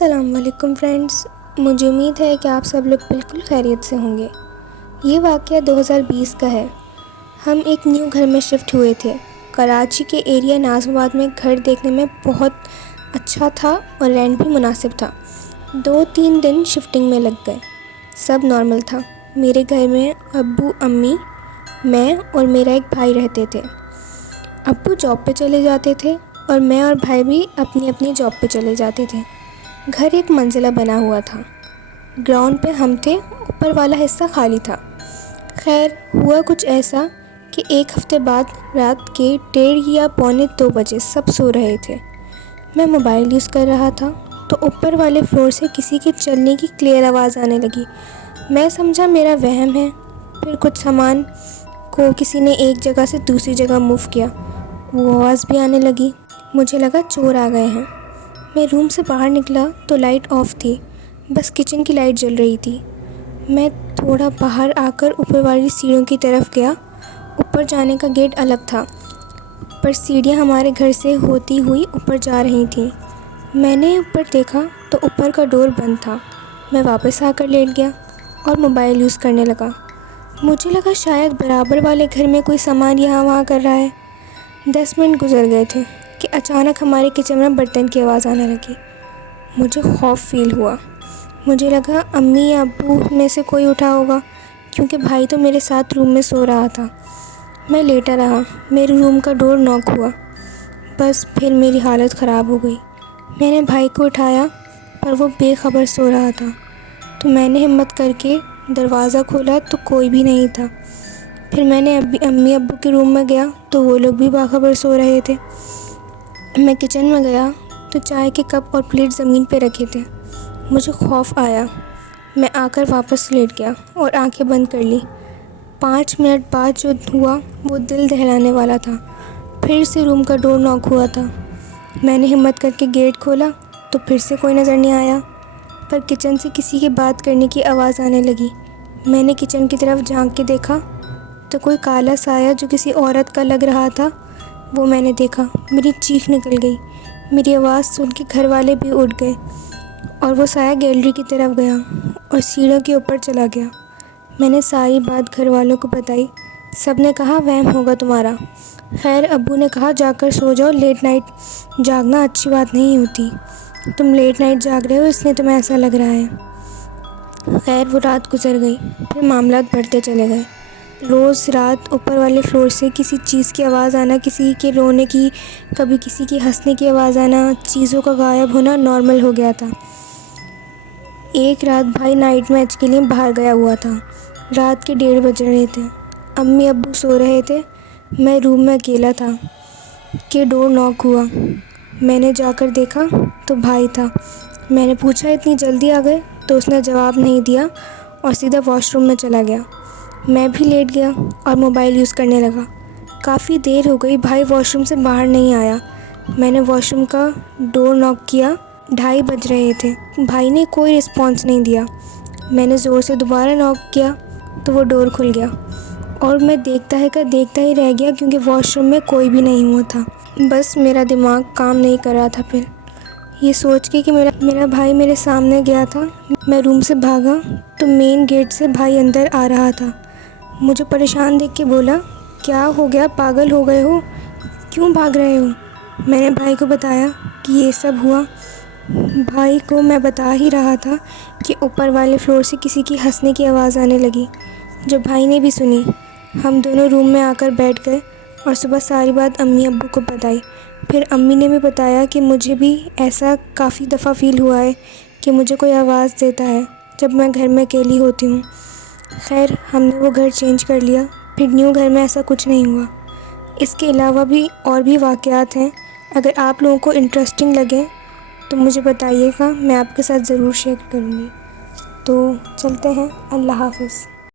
السلام علیکم فرینڈز، مجھے امید ہے کہ آپ سب لوگ بالکل خیریت سے ہوں گے۔ یہ واقعہ 2020 کا ہے۔ ہم ایک نیو گھر میں شفٹ ہوئے تھے۔ کراچی کے ایریا ناظم آباد میں گھر دیکھنے میں بہت اچھا تھا اور رینٹ بھی مناسب تھا۔ 2-3 دن شفٹنگ میں لگ گئے۔ سب نارمل تھا۔ میرے گھر میں ابو، امی، میں اور میرا ایک بھائی رہتے تھے۔ ابو جاب پہ چلے جاتے تھے اور میں اور بھائی بھی اپنی اپنی جاب پہ چلے جاتے تھے۔ گھر ایک منزلہ بنا ہوا تھا۔ گراؤنڈ پہ ہم تھے، اوپر والا حصہ خالی تھا۔ خیر ہوا کچھ ایسا کہ ایک ہفتے بعد رات کے 1:30 یا 1:45 بجے سب سو رہے تھے۔ میں موبائل یوز کر رہا تھا تو اوپر والے فلور سے کسی کے چلنے کی کلیئر آواز آنے لگی۔ میں سمجھا میرا وہم ہے۔ پھر کچھ سامان کو کسی نے ایک جگہ سے دوسری جگہ موو کیا، وہ آواز بھی آنے لگی۔ مجھے لگا چور آ گئے ہیں۔ میں روم سے باہر نکلا تو لائٹ آف تھی، بس کچن کی لائٹ جل رہی تھی۔ میں تھوڑا باہر آ کر اوپر والی سیڑھیوں کی طرف گیا۔ اوپر جانے کا گیٹ الگ تھا، پر سیڑھیاں ہمارے گھر سے ہوتی ہوئی اوپر جا رہی تھیں۔ میں نے اوپر دیکھا تو اوپر کا ڈور بند تھا۔ میں واپس آ کر لیٹ گیا اور موبائل یوز کرنے لگا۔ مجھے لگا شاید برابر والے گھر میں کوئی سامان یہاں وہاں کر رہا ہے۔ 10 منٹ گزر گئے تھے کہ اچانک ہمارے کچن میں برتن کی آواز آنے لگی۔ مجھے خوف فیل ہوا۔ مجھے لگا امی یا ابو میں سے کوئی اٹھا ہوگا، کیونکہ بھائی تو میرے ساتھ روم میں سو رہا تھا۔ میں لیٹا رہا۔ میرے روم کا ڈور ناک ہوا، بس پھر میری حالت خراب ہو گئی۔ میں نے بھائی کو اٹھایا پر وہ بے خبر سو رہا تھا، تو میں نے ہمت کر کے دروازہ کھولا تو کوئی بھی نہیں تھا۔ پھر میں نے امی ابو کے روم میں گیا تو وہ لوگ بھی باخبر سو رہے تھے۔ میں کچن میں گیا تو چائے کے کپ اور پلیٹ زمین پہ رکھے تھے۔ مجھے خوف آیا۔ میں آ کر واپس لیٹ گیا اور آنکھیں بند کر لی۔ 5 منٹ بعد جو ہوا وہ دل دہلانے والا تھا۔ پھر سے روم کا ڈور ناک ہوا تھا۔ میں نے ہمت کر کے گیٹ کھولا تو پھر سے کوئی نظر نہیں آیا، پر کچن سے کسی کے بات کرنے کی آواز آنے لگی۔ میں نے کچن کی طرف جھانک کے دیکھا تو کوئی کالا سایہ جو کسی عورت کا لگ رہا تھا وہ میں نے دیکھا۔ میری چیخ نکل گئی۔ میری آواز سن کے گھر والے بھی اٹھ گئے اور وہ سایہ گیلری کی طرف گیا اور سیڑھیوں کے اوپر چلا گیا۔ میں نے ساری بات گھر والوں کو بتائی۔ سب نے کہا وہم ہوگا تمہارا۔ خیر ابو نے کہا جا کر سو جاؤ، لیٹ نائٹ جاگنا اچھی بات نہیں ہوتی۔ تم لیٹ نائٹ جاگ رہے ہو اس لیے تمہیں ایسا لگ رہا ہے۔ خیر وہ رات گزر گئی۔ پھر معاملات بڑھتے چلے گئے۔ روز رات اوپر والے فلور سے کسی چیز کی آواز آنا، کسی کے رونے کی، کبھی کسی کی ہنسنے کی آواز آنا، چیزوں کا غائب ہونا نارمل ہو گیا تھا۔ ایک رات بھائی نائٹ میچ کے لیے باہر گیا ہوا تھا۔ رات کے 1:30 بج رہے تھے۔ امی ابو سو رہے تھے۔ میں روم میں اکیلا تھا کہ ڈور ناک ہوا۔ میں نے جا کر دیکھا تو بھائی تھا۔ میں نے پوچھا اتنی جلدی آ گئے؟ تو اس نے جواب نہیں دیا اور سیدھا واش روم میں چلا گیا۔ میں بھی لیٹ گیا اور موبائل یوز کرنے لگا۔ کافی دیر ہو گئی، بھائی واش روم سے باہر نہیں آیا۔ میں نے واش روم کا ڈور ناک کیا۔ 2:30 بج رہے تھے۔ بھائی نے کوئی رسپانس نہیں دیا۔ میں نے زور سے دوبارہ ناک کیا تو وہ ڈور کھل گیا اور میں دیکھتا ہی رہ گیا، کیونکہ واش روم میں کوئی بھی نہیں ہوا تھا۔ بس میرا دماغ کام نہیں کر رہا تھا۔ پھر یہ سوچ کے کہ میرا بھائی میرے سامنے گیا تھا، میں روم سے بھاگا تو مین گیٹ سے بھائی اندر آ رہا تھا۔ مجھے پریشان دیکھ کے بولا کیا ہو گیا، پاگل ہو گئے ہو، کیوں بھاگ رہے ہو؟ میں نے بھائی کو بتایا کہ یہ سب ہوا۔ بھائی کو میں بتا ہی رہا تھا کہ اوپر والے فلور سے کسی کی ہنسنے کی آواز آنے لگی، جو بھائی نے بھی سنی۔ ہم دونوں روم میں آ کر بیٹھ گئے اور صبح ساری بات امی ابو کو بتائی۔ پھر امی نے بھی بتایا کہ مجھے بھی ایسا کافی دفعہ فیل ہوا ہے کہ مجھے کوئی آواز دیتا ہے جب میں گھر میں اکیلی ہوتی ہوں۔ خیر ہم نے وہ گھر چینج کر لیا۔ پھر نیو گھر میں ایسا کچھ نہیں ہوا۔ اس کے علاوہ بھی اور بھی واقعات ہیں۔ اگر آپ لوگوں کو انٹرسٹنگ لگے تو مجھے بتائیے گا، میں آپ کے ساتھ ضرور شیئر کروں گی۔ تو چلتے ہیں، اللہ حافظ۔